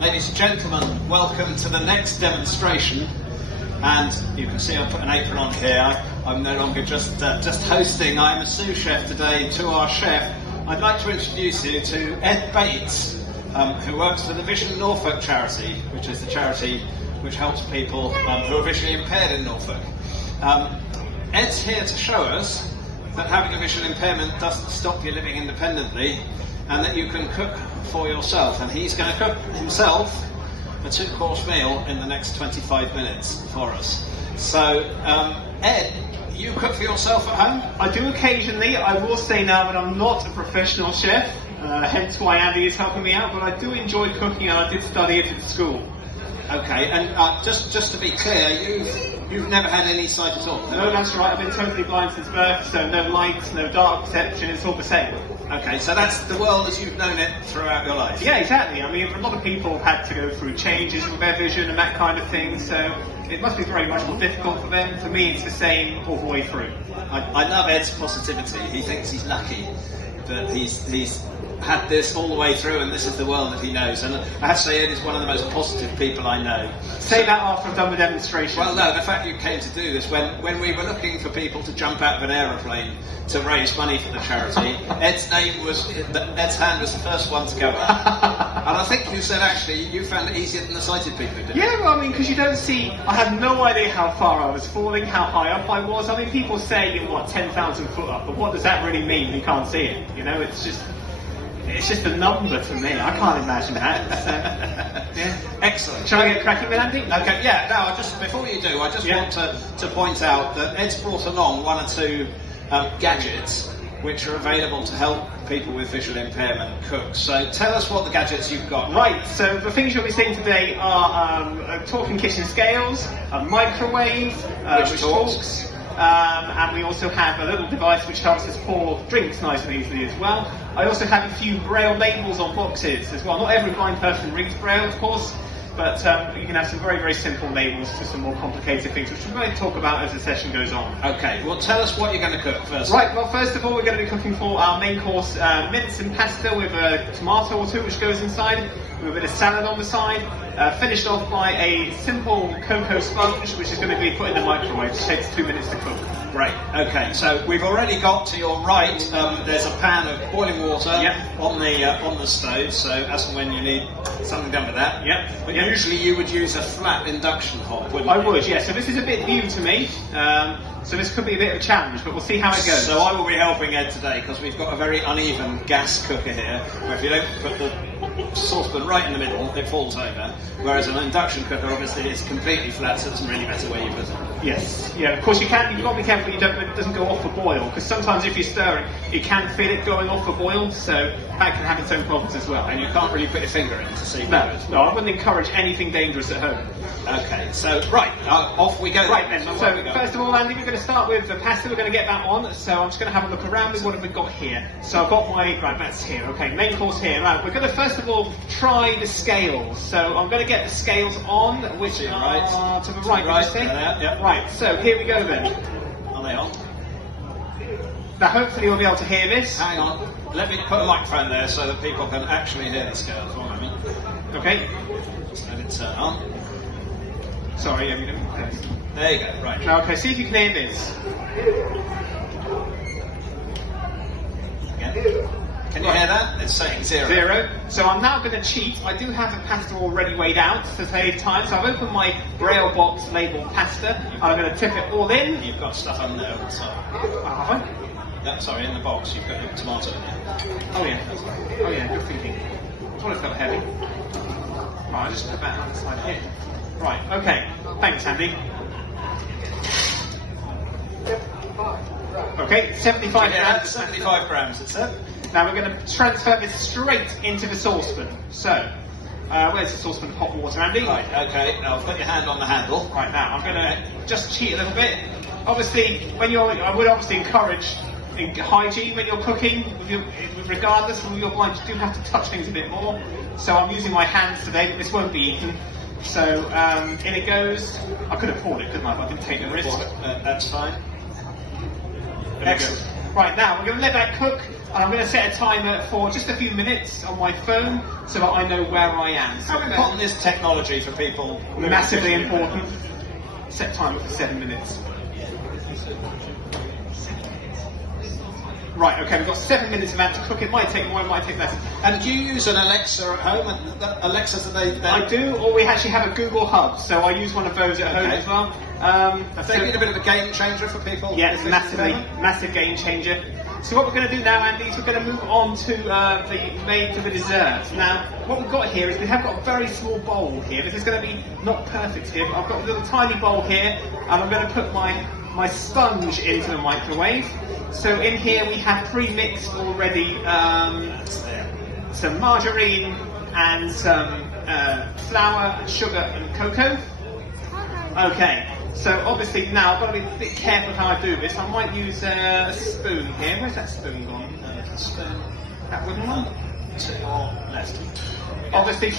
Ladies and gentlemen, welcome to the next demonstration. And you can see I've put an apron on here. I'm no longer just hosting. I'm a sous chef today. To our chef, I'd like to introduce you to Ed Bates, who works for the Vision Norfolk charity, which is the charity which helps people who are visually impaired in Norfolk. Ed's here to show us that having a visual impairment doesn't stop you living independently, and that you can cook for yourself. And he's going to cook himself a 2-course meal in the next 25 minutes for us. So, Ed, you cook for yourself at home? I do occasionally. I will say now that I'm not a professional chef, hence why Andy is helping me out, but I do enjoy cooking, and I did study it at school. Okay, and just to be clear, you've never had any sight at all? No, that's right. I've been totally blind since birth, so no lights, no dark perception, it's all the same. Okay, so that's the world as you've known it throughout your life? Yeah, exactly. I mean, a lot of people have had to go through changes with their vision and that kind of thing, so it must be very much more difficult for them. For me, it's the same all the way through. I love Ed's positivity. He thinks he's lucky that he's had this all the way through, and this is the world that he knows. And I have to say, Ed is one of the most positive people I know. Say that after I've done the demonstration. Well, no, the fact you came to do this, when we were looking for people to jump out of an aeroplane to raise money for the charity, Ed's hand was the first one to go up. And I think you said, actually, you found it easier than the sighted people did. Yeah, well, I mean, because you don't see, I had no idea how far I was falling, how high up I was. I mean, people say you're, 10,000 foot up, but what does that really mean? You can't see it, you know, it's just a number to me. I can't imagine that. So, yeah. Excellent. Shall I get cracking with Andy? Okay, yeah, no, before you do, I just want to point out that Ed's brought along 1 or 2 gadgets which are available to help people with visual impairment cook. So tell us what the gadgets you've got. Right, so the things you'll be seeing today are talking kitchen scales, a microwave, which talks. And we also have a little device which helps us pour drinks nice and easily as well. I also have a few braille labels on boxes as well. Not every blind person reads braille, of course, but you can have some very, very simple labels for some more complicated things, which we're going to talk about as the session goes on. Okay, well tell us what you're going to cook first. Right, well first of all we're going to be cooking for our main course mince and pasta with a tomato or 2 which goes inside, with a bit of salad on the side, finished off by a simple cocoa sponge which is going to be put in the microwave, which takes 2 minutes to cook. Great, okay, so we've already got to your right, there's a pan of boiling water on the stove, so as and when you need something done with that. But usually you would use a flat induction hob, wouldn't you? I would, yeah, so this is a bit new to me, so this could be a bit of a challenge, but we'll see how it goes. So I will be helping Ed today, because we've got a very uneven gas cooker here, where if you don't put the saucepan right in the middle, it falls over, whereas an induction cooker obviously is completely flat, so it doesn't really matter where you put it. Yes, yeah, of course you've got to be careful it doesn't go off the boil, because sometimes if you're stirring, you can feel it going off the boil, so that can have its own problems as well. And you can't really put your finger in to see. No, I wouldn't encourage anything dangerous at home. Okay, so right, off we go. Right then, so first of all, Andy, we're going to start with the pasta. We're going to get that on, so I'm just going to have a look around with what we've got here. So I've got right, that's here, okay, main course here. Right, we're going to first of all try the scales. So I'm going to get the scales on, which are to the right, Right, so here we go then. Are they on? Now hopefully you'll be able to hear this. Hang on, let me put a microphone there so that people can actually hear the scales. 1 moment. Okay. Just let it turn on. Sorry, there you go, right. Now, okay, see if you can hear this. Again. Can you hear that? It's saying 0. So I'm now going to cheat. I do have the pasta already weighed out to save time. So I've opened my braille box labelled pasta. And I'm going to tip it all in. You've got stuff on there on the side. Sorry, in the box you've got your tomato in there. Oh yeah, good thinking. I thought it felt heavy. Right, I'll just put that on the side here. Right, okay. Thanks, Andy. Okay, 75 grams. 75 grams, that's it. Now we're going to transfer this straight into the saucepan. So, where's the saucepan of hot water, Andy? Right, okay. Now put your hand on the handle. Right, now I'm going to just cheat a little bit. Obviously, I would obviously encourage hygiene when you're cooking, regardless of your blind, you do have to touch things a bit more. So I'm using my hands today, but this won't be eaten. So in it goes. I could have poured it, couldn't I? But I didn't take the risk. That's fine. Excellent. Right, now we're going to let that cook And I'm going to set a timer for just a few minutes on my phone so that I know where I am. So How important is technology for people? massively important. Set timer for 7 minutes. Right, okay, we've got 7 minutes of that to cook. It might take more, it might take less. And do you use an Alexa at home? And Alexa, do they? I do, or we actually have a Google Hub, so I use one of those at home as well. Have they been a bit of a game changer for people? Yeah, it's massive game changer. So what we're going to do now, Andy, is we're going to move on to the made to the desserts. Now, what we've got here is we have got a very small bowl here. This is going to be not perfect here, but I've got a little tiny bowl here, and I'm going to put my sponge into the microwave. So in here we have pre-mixed already some margarine and some flour, sugar and cocoa. Okay, so obviously now I've got to be a bit careful how I do this. I might use a spoon here. Where's that spoon gone? That wooden one? To your left. Obviously